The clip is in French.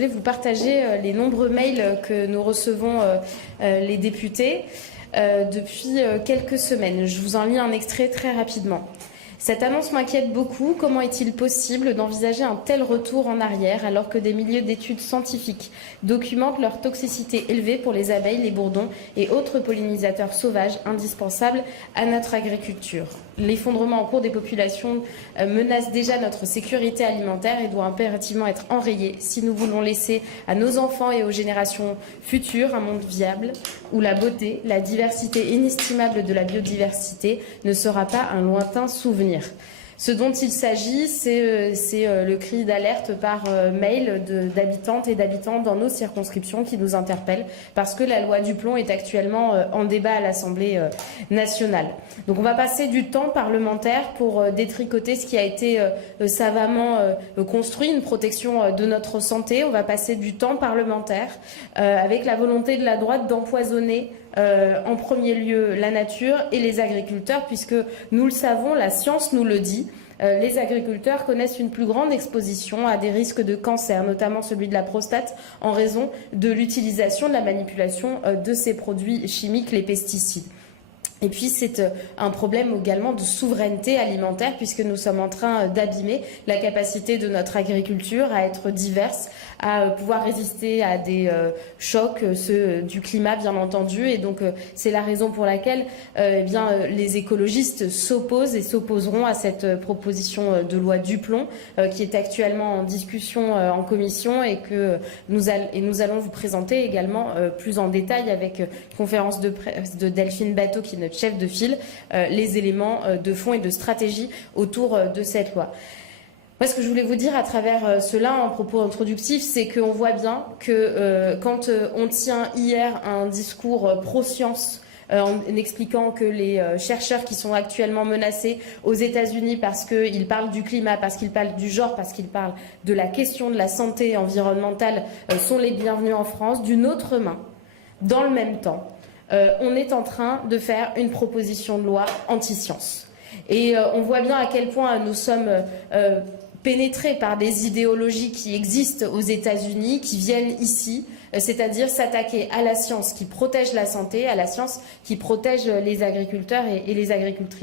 voulais vous partager les nombreux mails que nous recevons les députés depuis quelques semaines. Je vous en lis un extrait très rapidement. Cette annonce m'inquiète beaucoup. Comment est-il possible d'envisager un tel retour en arrière alors que des milliers d'études scientifiques documentent leur toxicité élevée pour les abeilles, les bourdons et autres pollinisateurs sauvages indispensables à notre agriculture? L'effondrement en cours des populations menace déjà notre sécurité alimentaire et doit impérativement être enrayé si nous voulons laisser à nos enfants et aux générations futures un monde viable où la beauté, la diversité inestimable de la biodiversité ne sera pas un lointain souvenir. Ce dont il s'agit, c'est le cri d'alerte par mail d'habitantes et d'habitants dans nos circonscriptions qui nous interpellent parce que la loi Duplon est actuellement en débat à l'Assemblée nationale. Donc on va passer du temps parlementaire pour détricoter ce qui a été savamment construit, une protection de notre santé. On va passer du temps parlementaire avec la volonté de la droite d'empoisonner en premier lieu la nature et les agriculteurs, puisque nous le savons, la science nous le dit, les agriculteurs connaissent une plus grande exposition à des risques de cancer, notamment celui de la prostate, en raison de l'utilisation, de la manipulation de ces produits chimiques, les pesticides. Et puis c'est un problème également de souveraineté alimentaire puisque nous sommes en train d'abîmer la capacité de notre agriculture à être diverse, à pouvoir résister à des chocs, ceux du climat bien entendu. Et donc c'est la raison pour laquelle les écologistes s'opposent et s'opposeront à cette proposition de loi Duplon qui est actuellement en discussion en commission et que nous allons vous présenter également plus en détail avec conférence de presse de Delphine Batho qui est chef de file, les éléments de fond et de stratégie autour de cette loi. Moi, ce que je voulais vous dire à travers cela, en propos introductif, c'est qu'on voit bien que quand on tient hier un discours pro-science, en expliquant que les chercheurs qui sont actuellement menacés aux États-Unis parce qu'ils parlent du climat, parce qu'ils parlent du genre, parce qu'ils parlent de la question de la santé environnementale sont les bienvenus en France, d'une autre main, dans le même temps, on est en train de faire une proposition de loi anti-science. Et on voit bien à quel point nous sommes pénétrés par des idéologies qui existent aux États-Unis, qui viennent ici, c'est-à-dire s'attaquer à la science qui protège la santé, à la science qui protège les agriculteurs et les agricultrices.